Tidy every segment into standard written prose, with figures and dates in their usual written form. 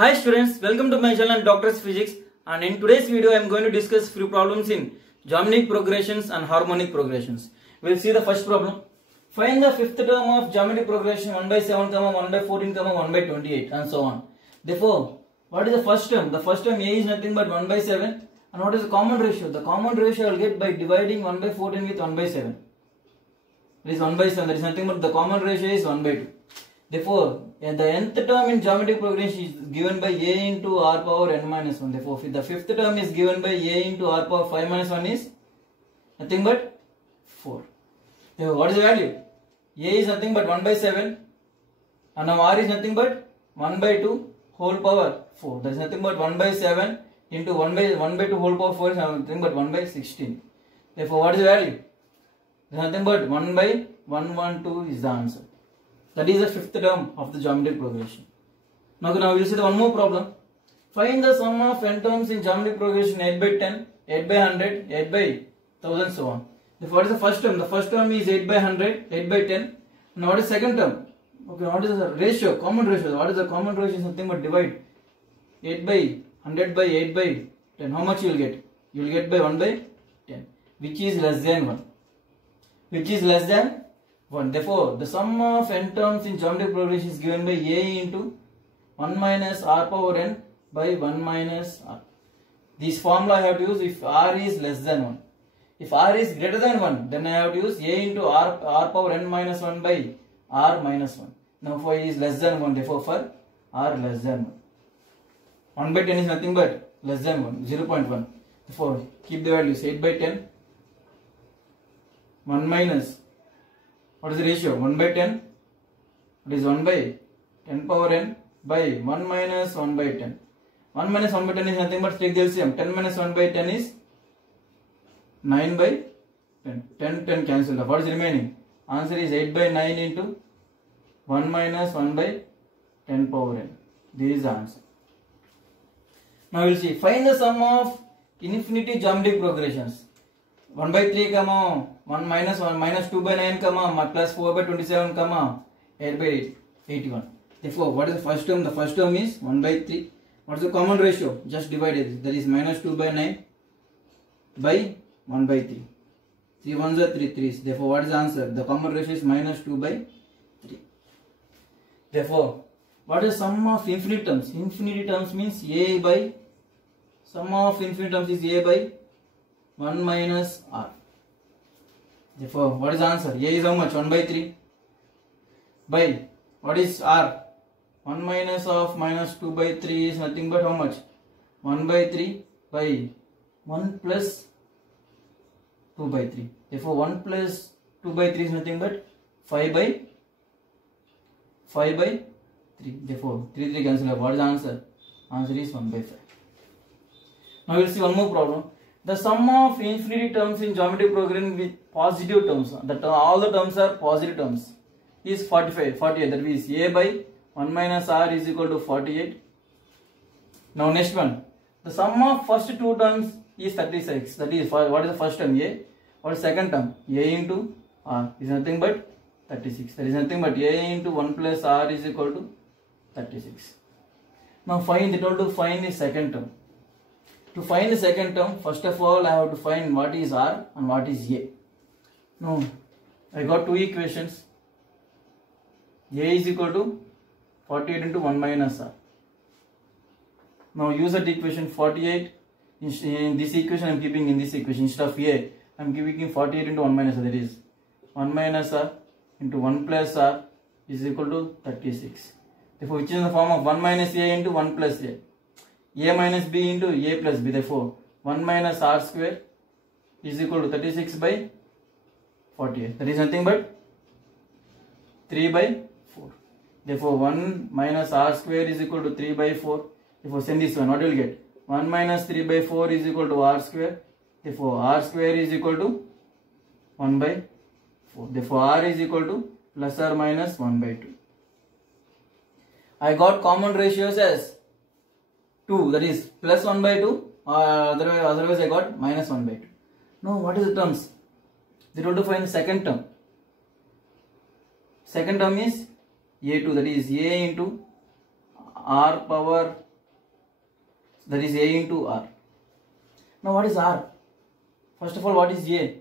Hi students, welcome to my channel Doctor's Physics, and in today's video I am going to discuss few problems in geometric progressions and harmonic progressions. We will see the first problem. Find the fifth term of geometric progression 1 by 7, 1 by 14, 1 by 28 and so on. Therefore, what is the first term? The first term A is nothing but 1 by 7, and what is the common ratio? The common ratio I will get by dividing 1 by 14 with 1 by 7. It is 1 by 7, there is nothing but the common ratio is 1 by 2. Therefore, the nth term in geometric progression is given by a into r power n minus 1. Therefore, the fifth term is given by a into r power 5 minus 1 is nothing but 4. Therefore, what is the value? A is nothing but 1 by 7 and now r is nothing but 1 by 2 whole power 4. That is nothing but 1 by 7 into 1 by 2 whole power 4 is nothing but 1 by 16. Therefore, what is the value? There is nothing but 1 by 112 is the answer. That is the fifth term of the geometric progression. Now we will see the one more problem. Find the sum of n terms in geometric progression 8 by 10, 8 by 100, 8 by 1000, so on. Therefore, what is the first term? The first term is 8 by 100, 8 by 10. Now what is the second term? Okay, what is the ratio? Common ratio. What is the common ratio? Is nothing but divide 8 by 100 by 8 by 10. How much you will get? You will get by 1 by 10, which is less than 1. Which is less than 1. Therefore, the sum of n terms in geometric progression is given by a into 1 minus r power n by 1 minus r. This formula I have to use if r is less than 1. If r is greater than 1, then I have to use a into r power n minus 1 by r minus 1. Now for is less than 1, therefore for r less than 1. 1 by 10 is nothing but less than 1, 0.1. Therefore, keep the values 8 by 10, 1 minus, what is the ratio? 1 by 10, it is 1 by 10 power n by 1 minus 1 by 10. 1 minus 1 by 10 is nothing but take the LCM. 10 minus 1 by 10 is 9 by 10. 10 cancelled. What is remaining? Answer is 8 by 9 into 1 minus 1 by 10 power n. This is the answer. Now we will see. Find the sum of infinity geometric progressions. 1 by 3, 1 minus 2 by 9, plus 4 by 27, 8 by 81. Therefore, what is the first term? The first term is 1 by 3. What is the common ratio? Just divide it. That is minus 2 by 9 by 1 by 3. 3 ones are 3 threes. Therefore, what is the answer? The common ratio is minus 2 by 3. Therefore, what is sum of infinite terms? Infinity terms means a by, sum of infinite terms is a by 1 minus r. Therefore, what is the answer? A is how much? 1 by 3 by, what is r? 1 minus of minus 2 by 3 is nothing but how much? 1 by 3 by 1 plus 2 by 3. Therefore, 1 plus 2 by 3 is nothing but 5 by 3. Therefore, 3 cancel. What is the answer? Answer is 1 by 5. Now we will see one more problem. The sum of infinity terms in geometric progression with positive terms, all the terms are positive terms, is 48. That means a by 1 minus r is equal to 48. Now next one. The sum of first two terms is 36. That is, what is the first term? A. What is second term? A into r is nothing but 36. That is nothing but a into 1 plus r is equal to 36. Now find the second term. To find the second term, first of all, I have to find what is r and what is a. Now, I got two equations. A is equal to 48 into 1 minus r. Now, use that equation 48. In this equation, I am keeping in this equation. Instead of a, I am keeping 48 into 1 minus r. That is 1 minus r into 1 plus r is equal to 36. Therefore, which is in the form of 1 minus a into 1 plus a. A minus b into a plus b. Therefore, 1 minus r square is equal to 36 by 48. That is nothing but 3 by 4. Therefore, 1 minus r square is equal to 3 by 4. Therefore, send this one. What will you get? 1 minus 3 by 4 is equal to r square. Therefore, r square is equal to 1 by 4. Therefore, r is equal to plus or minus 1 by 2. I got common ratios as 2, that is plus 1 by 2, otherwise I got minus 1 by 2. Now what is the terms? They want to find the second term. Second term is a2, that is a into r power that is A into R. Now what is R? First of all, what is A?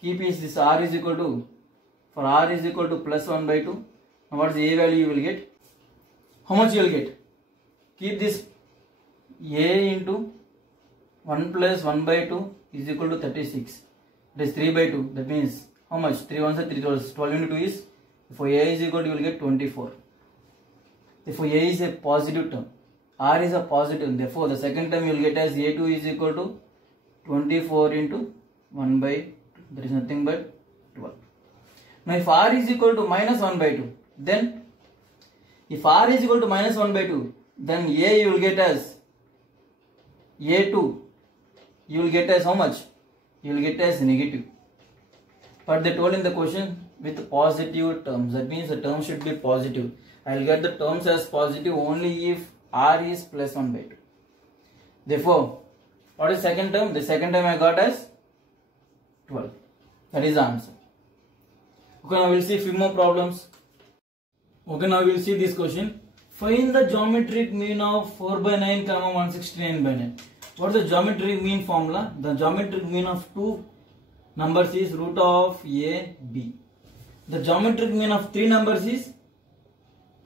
Keep is this R is equal to, for R is equal to plus 1 by 2. Now what is A value you will get? How much you will get? Keep this A into 1 plus 1 by 2 is equal to 36. It is 3 by 2. That means how much? 3 ones are 3 12. 12 into 2 is, for A is equal to, you will get 24. Therefore A is a positive term. R is a positive. Therefore the second term you will get as A2 is equal to 24 into 1 by 2. That is nothing but 12. Now if R is equal to minus 1 by 2, then if R is equal to minus 1 by 2, then A you will get as A2. You will get as how much? You will get as negative. But they told in the question with positive terms. That means the term should be positive. I will get the terms as positive only if R is plus 1 by 2. Therefore, what is second term? The second term I got as 12. That is the answer. Okay, now we will see few more problems. Okay, now we will see this question. Find the geometric mean of 4 by 9, 169 by 9. What is the geometric mean formula? The geometric mean of two numbers is root of A, B. The geometric mean of three numbers is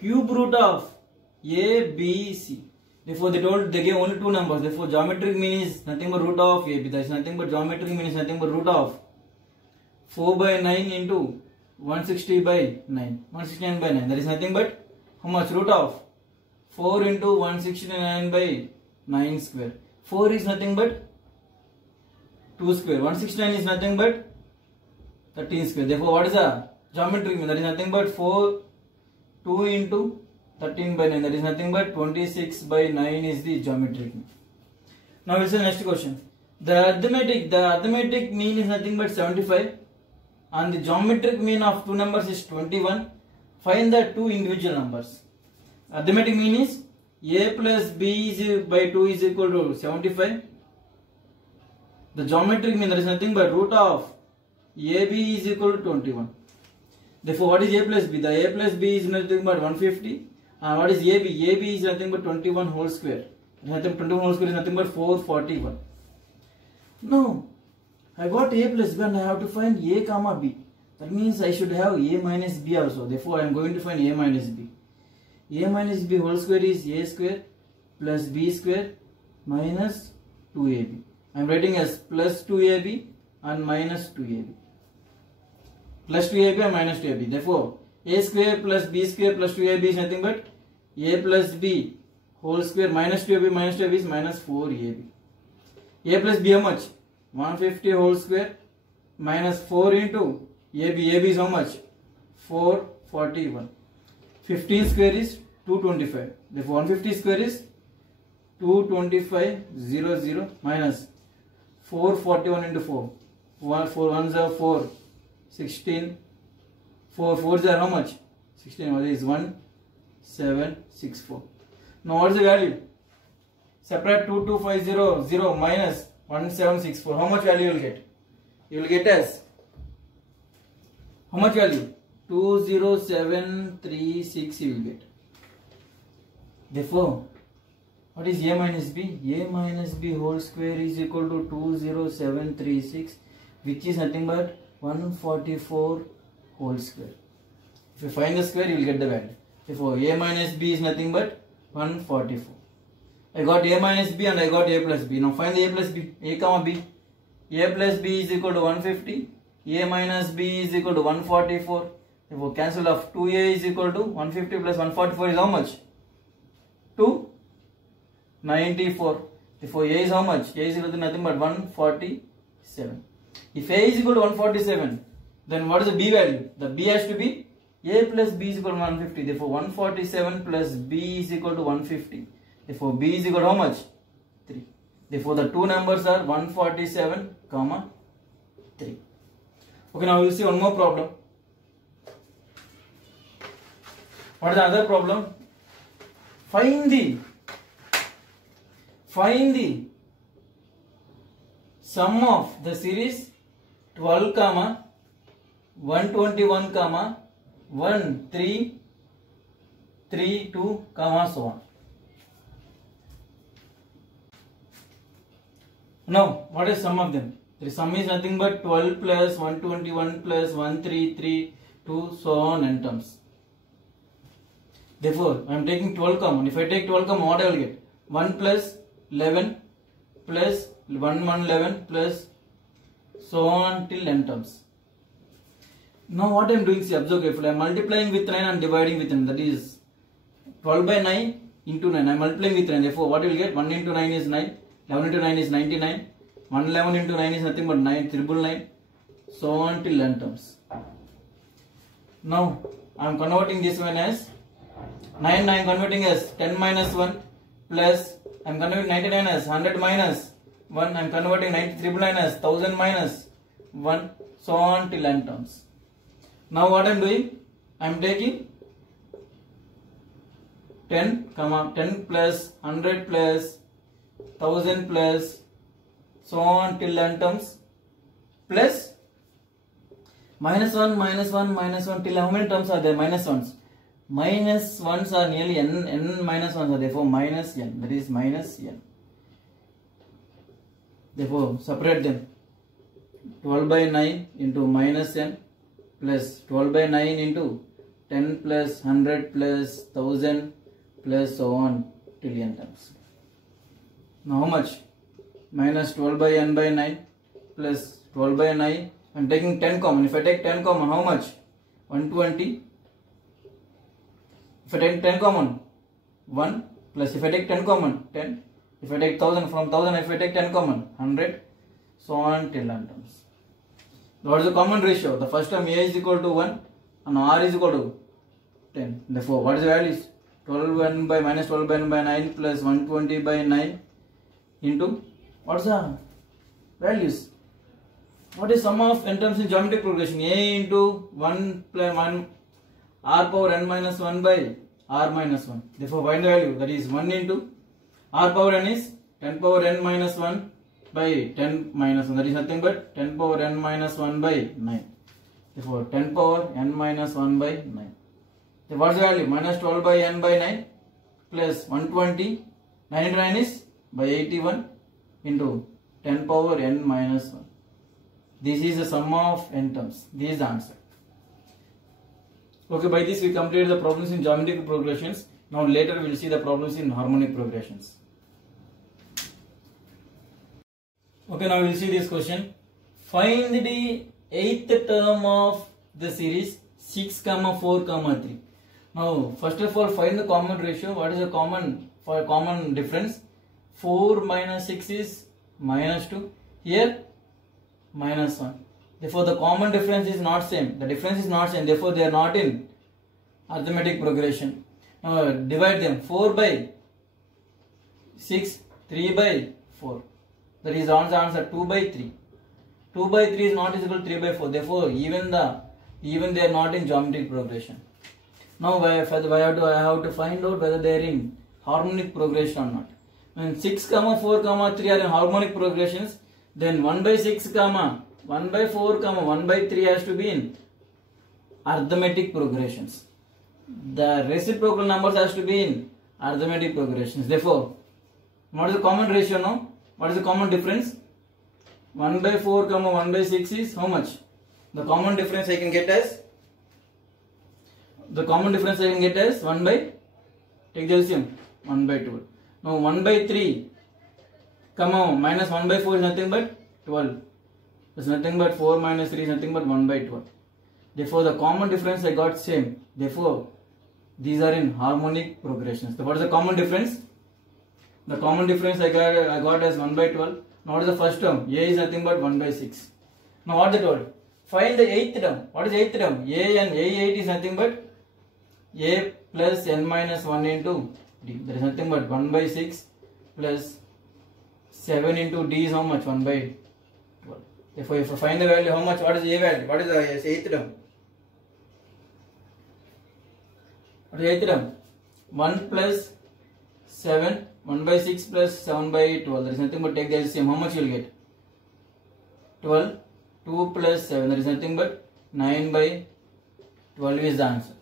cube root of A, B, C. Therefore they gave only two numbers. Therefore geometric mean is nothing but root of A, B. That is nothing but geometric mean is nothing but root of 4 by 9 into 160 by 9. 169 by 9. That is nothing but how much? Root of 4 into 169 by 9 square. 4 is nothing but 2 square. 169 is nothing but 13 square. Therefore what is the geometric mean? That is nothing but 2 into 13 by 9. That is nothing but 26 by 9 is the geometric mean. Now we will see the next question. The arithmetic mean is nothing but 75 and the geometric mean of two numbers is 21. Find the two individual numbers. Arithmetic mean is A plus B is by 2 is equal to 75. The geometric mean, that is nothing but root of AB is equal to 21. Therefore what is A plus B? The A plus B is nothing but 150. And what is AB? AB is nothing but 21 whole square. 21 whole square is nothing but 441. No, I got A plus B and I have to find A comma B. That means I should have A minus B also. Therefore I am going to find A minus B. A minus B whole square is A square plus B square minus 2AB. I am writing as plus 2AB and minus 2AB. Plus 2AB and minus 2AB. Therefore A square plus B square plus 2AB is nothing but A plus B whole square minus 2AB is minus 4AB. A plus B how much? 150 whole square minus 4 into AB. AB is how much? 441. 15 square is 225. Therefore 150 square is 225 minus 441 into 4. 4 ones are 4. 16. 4 fours are how much? 16. What is 1764. Now what is the value? Separate 22500 minus 1764. How much value you will get? You will get as how much value? 20736 you will get. Therefore, what is A minus B? A minus B whole square is equal to 20736, which is nothing but 144 whole square. If you find the square, you will get the value. Therefore, A minus B is nothing but 144. I got A minus B and I got A plus B. Now find the A plus B. A comma B. A plus B is equal to 150. A minus B is equal to 144. Therefore, cancel off 2A is equal to 150 plus 144 is how much? 294. Therefore, A is how much? A is equal to nothing but 147. If A is equal to 147, then what is the B value? The B has to be A plus B is equal to 150. Therefore, 147 plus B is equal to 150. Therefore, B is equal to how much? 3. Therefore, the two numbers are 147, 3. Okay, now we will see one more problem. What is the other problem? Find the sum of the series 12, 121, 1, 3, 3, 2, so on. Now, what is sum of them? The sum is nothing but 12 plus 121 plus 133, 2, so on n terms. Therefore, I am taking 12 common. If I take 12 common, what I will get? 1 plus 11 plus 11 plus so on till n terms. Now what I am doing, see, observe carefully. I am multiplying with 9 and dividing with 9. That is 12 by 9 into 9. I am multiplying with 9. Therefore, what you will get? 1 into 9 is 9. 11 into 9 is 99. 111 into 9 is nothing but 999. So on till n terms. Now I am converting this one as 9. I am converting as 10 minus 1 plus I am converting 99 as 100 minus 1. I am converting 999 as 1000 minus 1. So on till n terms. Now what I am doing? I am taking 10, 10 plus 100 plus 1000 plus so on till n terms plus minus 1 minus 1 minus 1 till how many terms are there? Minus 1s. Minus 1s are nearly n minus 1s are therefore minus n, that is minus n. Therefore separate them. 12 by 9 into minus n plus 12 by 9 into 10 plus 100 plus 1000 plus so on till n terms. Now how much? Minus 12 by n by 9 plus 12 by 9. I am taking 10 common. If I take 10 common, how much? 120. If I take 10 common, 1 plus if I take 10 common, 10. If I take 1000, from 1000 if I take 10 common, 100. So on till n terms. What is the common ratio? The first term a is equal to 1 and r is equal to 10. Therefore, what is the values? 12n by minus 12n by 9 plus 120 by 9 into what is the values? What is sum of n terms in geometric progression? A into 1 plus 1 r power n minus 1 by r minus 1. Therefore, find the value. That is 1 into r power n is 10 power n minus 1 by 10 minus 1. That is nothing but 10 power n minus 1 by 9. Therefore, 10 power n minus 1 by 9. So what is the value? Minus 12 by n by 9 plus 120. 9 into 9 is by 81 into 10 power n minus 1. This is the sum of n terms. This is the answer. Okay, by this we completed the problems in geometric progressions. Now later we will see the problems in harmonic progressions. Okay, now we will see this question. Find the 8th term of the series 6, 4, 3. Now, first of all, find the common ratio. What is the common difference? 4 minus 6 is minus 2. Here, minus 1. Therefore, the common difference is not same. The difference is not same. Therefore, they are not in arithmetic progression. Now, divide them. 4 by 6, 3 by 4. That is also answer 2 by 3. 2 by 3 is not equal to 3 by 4. Therefore, even they are not in geometric progression. Now I have to find out whether they are in harmonic progression or not. When 6, 4, 3 are in harmonic progressions, then 1 by 6, 1 by 4, 1 by 3 has to be in arithmetic progressions. The reciprocal numbers has to be in arithmetic progressions. Therefore, what is the common ratio now? What is the common difference? 1 by 4, 1 by 6 is how much? The common difference I can get as 1 by, take the LCM, 1 by 12. Now 1 by 3, minus 1 by 4 is nothing but 12. It's nothing but 4 minus 3 is nothing but 1 by 12. Therefore, the common difference I got same. Therefore, these are in harmonic progressions. So what is the common difference? The common difference I got as 1 by 12. Now what is the first term? A is nothing but 1 by 6. Now what they told? Find the 8th term. What is 8th term? A and A8 is nothing but A plus n minus 1 into D. There is nothing but 1 by 6 plus 7 into D is how much? 1 by 12. Therefore, if I find the value, how much? What is A value? What is the 8th term? What is 8th term? 1 plus 7, 1 by 6 plus 7 by 12. There is nothing but take the LCM. How much you will get? 12. 2 plus 7. There is nothing but 9 by 12 is the answer.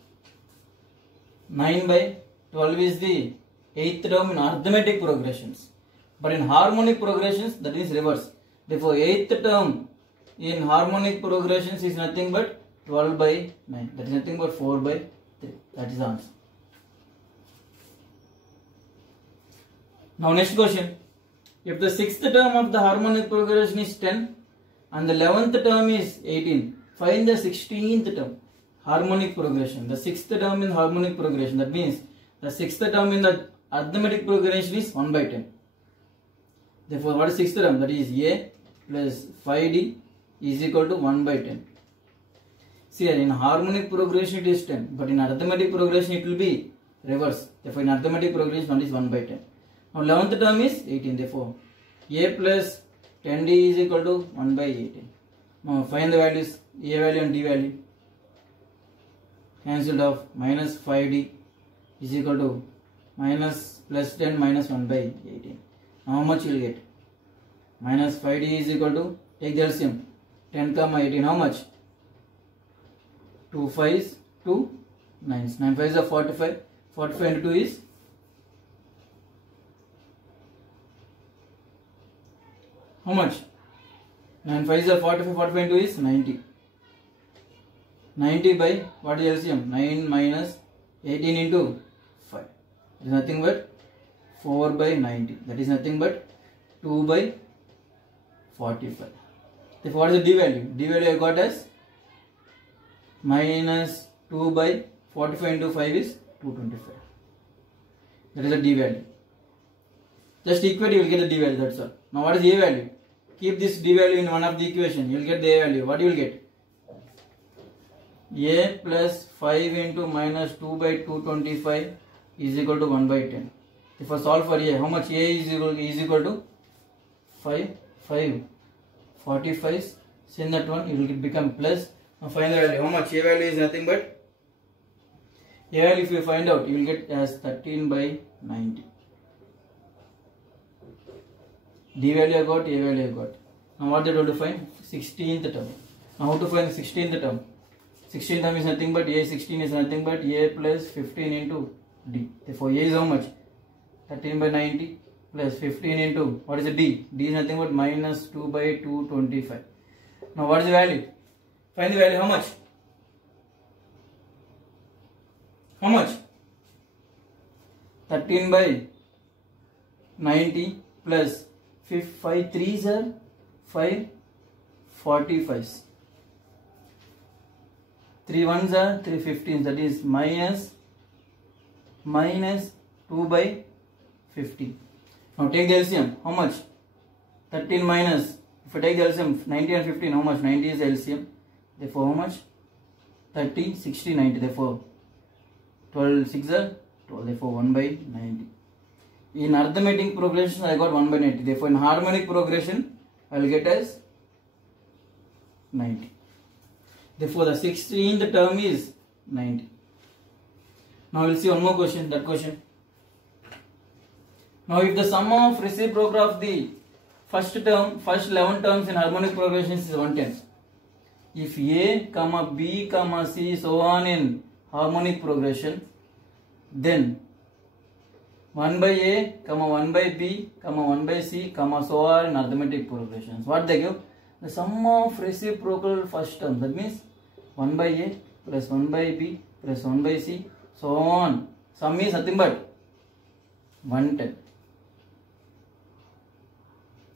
9 by 12 is the 8th term in arithmetic progressions. But in harmonic progressions, that is reverse. Therefore, 8th term in harmonic progressions is nothing but 12 by 9. That is nothing but 4 by 3. That is the answer. Now next question. If the 6th term of the harmonic progression is 10 and the 11th term is 18, find the 16th term. Harmonic progression. The 6th term in harmonic progression. That means the 6th term in the arithmetic progression is 1 by 10. Therefore, what is 6th term? That is A plus 5D is equal to 1 by 10. See, in harmonic progression it is 10, but in arithmetic progression it will be reverse. Therefore, in arithmetic progression only is 1 by 10. Now, 11th term is 18. Therefore, A plus 10D is equal to 1 by 18. Now, find the values, A value and D value. Cancelled off. Minus 5D is equal to minus plus 10 minus 1 by 18. Now, how much you will get? Minus 5D is equal to, take the LCM, 10 comma 18, how much? 2 5s, 2 9s. 9 5s are 45. 45 into 2 is how much? 9 5s are 45. 45 into 2 is 90. 90 by what is LCM? 9 minus 18 into 5. It is nothing but 4 by 90. That is nothing but 2 by 45. Therefore, what is the D value? D value I got as minus 2 by 45 into 5 is 225. That is the D value. Just equate, you will get the D value, that's all. Now, what is A value? Keep this D value in one of the equation. You will get the A value. What you will get? A plus 5 into minus 2 by 225 is equal to 1 by 10. If I solve for A, how much A is equal to 5, 45. Send that one, it will become plus. Now find the value. How much? A value is nothing but, A value if you find out, you will get as 13 by 90. D value I got, A value I got. Now what they have to find? 16th term. Now how to find the 16th term? 16th term is nothing but A 16 is nothing but A plus 15 into D. Therefore A is how much? 13 by 90 plus 15 into, what is the D? D is nothing but minus 2 by 225. Now what is the value? Find the value. How much? How much? 13 by 90 plus 5 3s are 5 45s. 3 1s are 3 15s. That is minus 2 by 50. Now take the LCM. How much? 13 minus, if I take the LCM, 90 and 15, how much? 90 is the LCM. Therefore, how much? 30, 60, 90. Therefore, 12 6 are 12. Therefore, 1 by 90. In arithmetic progression, I got 1 by 90. Therefore, in harmonic progression, I will get as 90. Therefore, the 16th term is 90. Now, we will see one more question. That question. Now, if the sum of reciprocal of the first 11 terms in harmonic progressions is 110. If A, B, C, so on in harmonic progression, then 1 by A, 1 by B, 1 by C, so on in arithmetic progressions. What they give? The sum of reciprocal first term. That means 1 by A plus 1 by B plus 1 by C, so on. Sum is nothing but 110.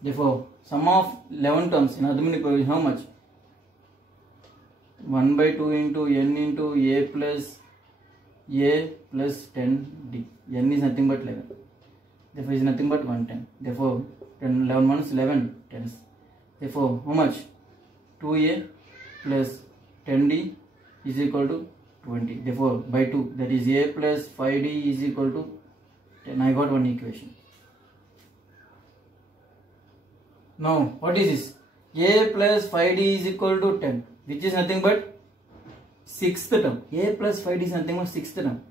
Therefore, sum of 11 terms in arithmetic progression, how much? 1 by 2 into n into A plus 10D. N is nothing but 11. Therefore, it is nothing but 110. Therefore, 10, 11 1s 11 10s. Therefore, how much? 2A plus 10D is equal to 20. Therefore, by 2, that is A plus 5D is equal to 10. I got one equation. Now, what is this? A plus 5D is equal to 10, which is nothing but 6th term. A plus 5D is nothing but 6th term.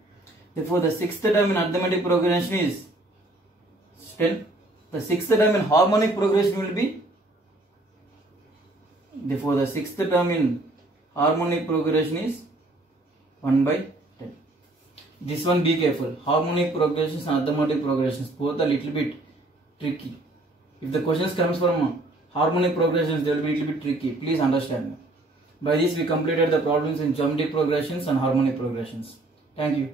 Therefore, the 6th term in arithmetic progression is 10. The 6th term in harmonic progression will be, therefore, the 6th term in harmonic progression is 1 by 10. This one be careful. Harmonic progressions and arithmetic progressions both are little bit tricky. If the questions comes from harmonic progressions, they will be a little bit tricky. Please understand. By this we completed the problems in geometric progressions and harmonic progressions. Thank you.